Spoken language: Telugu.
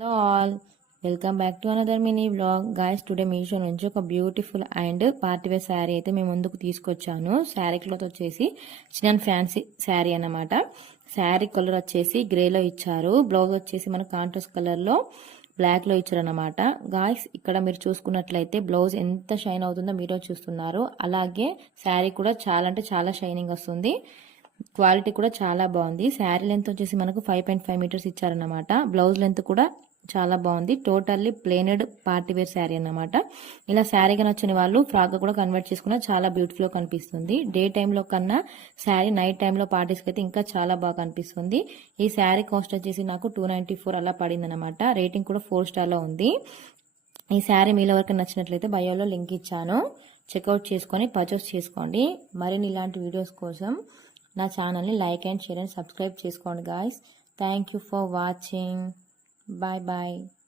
Hello all, welcome back to another mini blog. Guys, today Meesho నుంచి ఒక బ్యూటిఫుల్ అండ్ పార్టీవేర్ శారీ అయితే మేము ముందుకు తీసుకొచ్చాను. శారీ క్లాత్ వచ్చేసి చిన్న ఫ్యాన్సీ శారీ అన్నమాట. శారీ కలర్ వచ్చేసి గ్రేలో ఇచ్చారు. బ్లౌజ్ వచ్చేసి మన కాంట్రాస్ట్ కలర్లో బ్లాక్ లో ఇచ్చారు అనమాట. గాయస్, ఇక్కడ మీరు చూసుకున్నట్లయితే బ్లౌజ్ ఎంత షైన్ అవుతుందో మీరే చూస్తున్నారు. అలాగే శారీ కూడా చాలా అంటే చాలా షైనింగ్ వస్తుంది. క్వాలిటీ కూడా చాలా బాగుంది. శారీ లెంత్ వచ్చేసి మనకు 5.5 మీటర్స్ ఇచ్చారన్నమాట. బ్లౌజ్ లెంత్ కూడా చాలా బాగుంది. టోటల్లీ ప్లేనెడ్ పార్టీవేర్ శారీ అన్నమాట. ఇలా శారీగా నచ్చిన వాళ్ళు ఫ్రాక్ కూడా కన్వర్ట్ చేసుకున్నా చాలా బ్యూటిఫుల్ గా కనిపిస్తుంది. డే టైంలో కన్నా శారీ నైట్ టైంలో పార్టీస్కి అయితే ఇంకా చాలా బాగా కనిపిస్తుంది. ఈ శారీ కాస్ట్ వచ్చేసి నాకు 294 అలా పడింది అనమాట. రేటింగ్ కూడా 4 స్టార్ లో ఉంది. ఈ శారీ మీలో వరకు నచ్చినట్లయితే బయోలో లింక్ ఇచ్చాను, చెక్అవుట్ చేసుకొని పర్చేస్ చేసుకోండి. మరిన్ని ఇలాంటి వీడియోస్ కోసం నా ఛానల్ని like and share and subscribe చేసుకోండి guys. Thank you for watching. Bye bye.